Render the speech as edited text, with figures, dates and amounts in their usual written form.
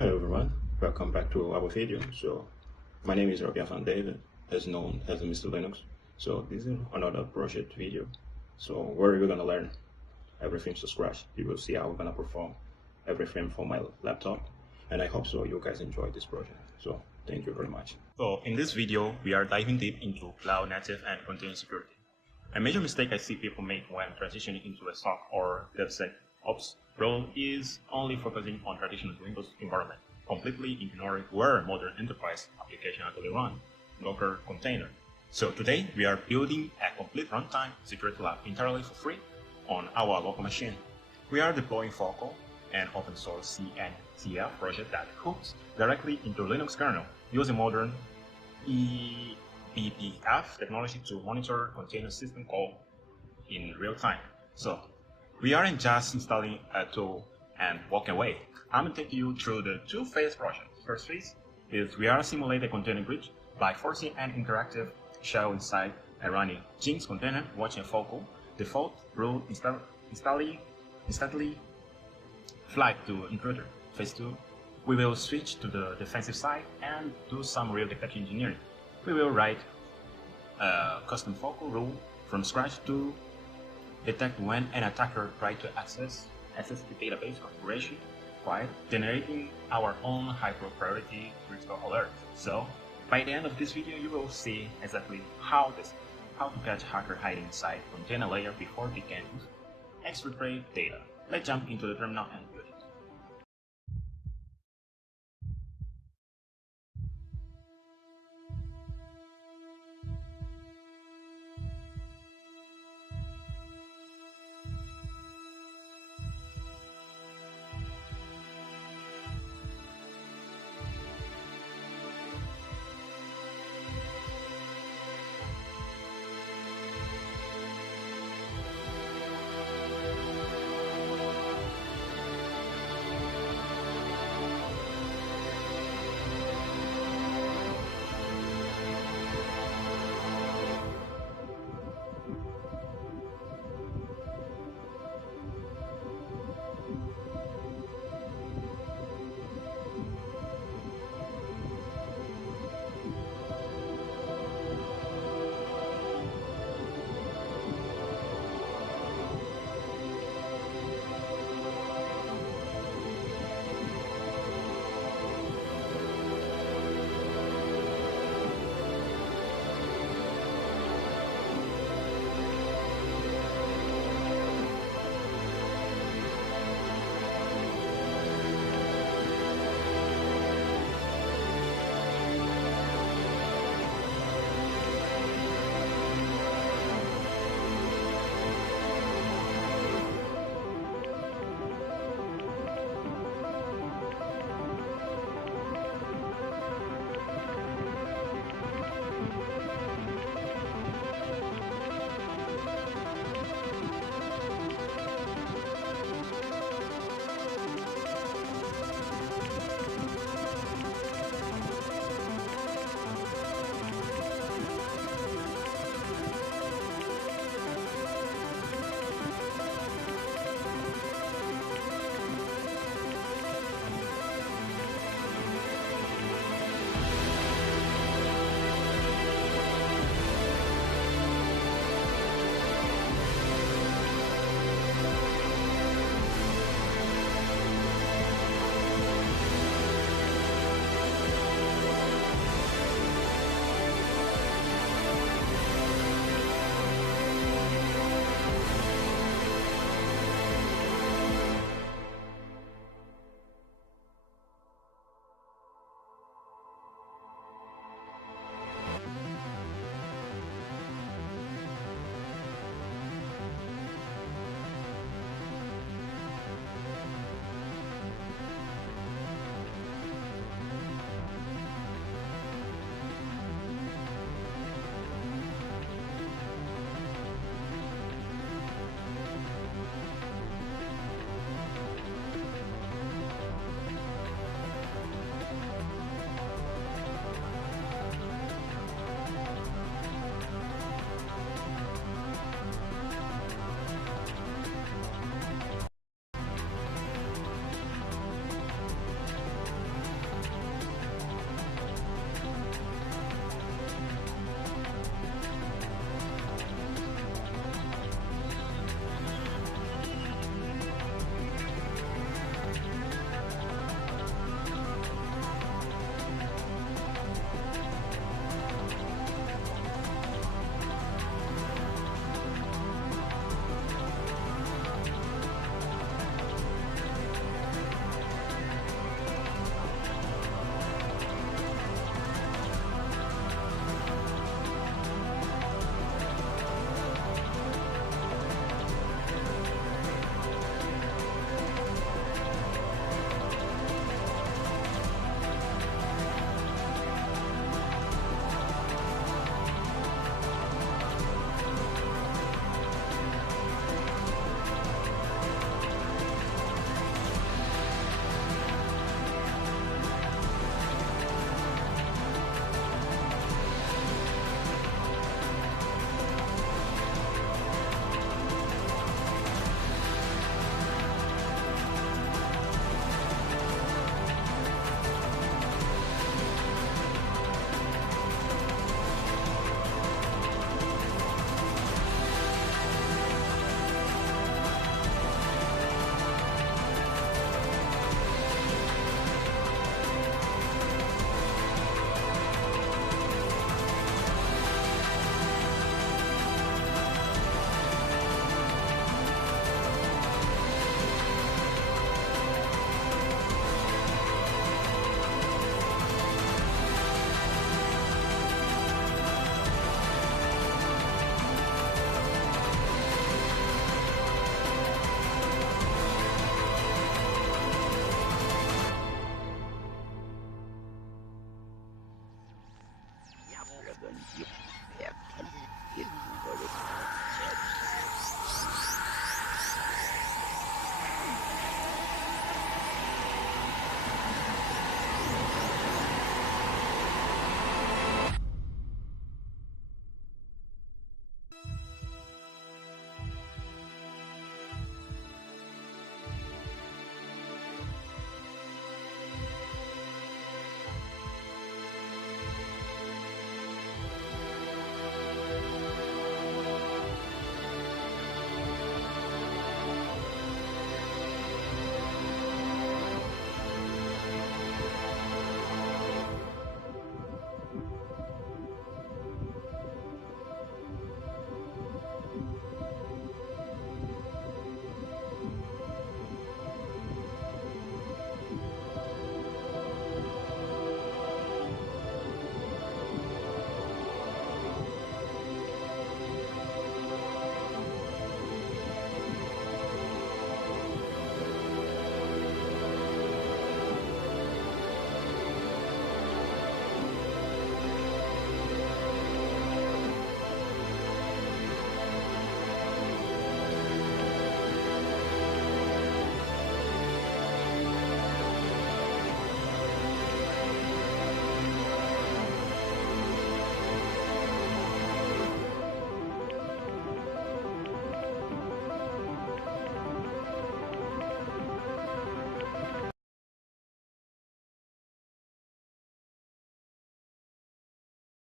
Hello everyone, welcome back to our video. So my name is Rabia Van David, as known as Mr. Linux. So this is another project video. So where we're gonna learn everything from scratch. You will see how we're gonna perform everything for my laptop, and I hope so you guys enjoy this project. So thank you very much. So in this video, we are diving deep into cloud native and container security. A major mistake I see people make when transitioning into a SOC or DevSecOps role is only focusing on traditional Windows environment, completely ignoring where modern enterprise applications actually run, Docker container. So today we are building a complete runtime security lab entirely for free on our local machine. We are deploying Falco, an open source CNCF project that hooks directly into Linux kernel using modern eBPF technology to monitor container system call in real time. So we aren't just installing a tool and walking away. I'm going to take you through the two-phase project. First phase is we are simulating a container breach by forcing an interactive shell inside a running Jinx container, watching Falco default rule instantly flag to intruder. Phase 2, we will switch to the defensive side and do some real detection engineering. We will write a custom Falco rule from scratch to detect when an attacker tries to access the database configuration while generating our own high-priority critical alerts. So, by the end of this video, you will see exactly how to catch hacker hiding inside container layer before they can exfiltrate data. Let's jump into the terminal and build it.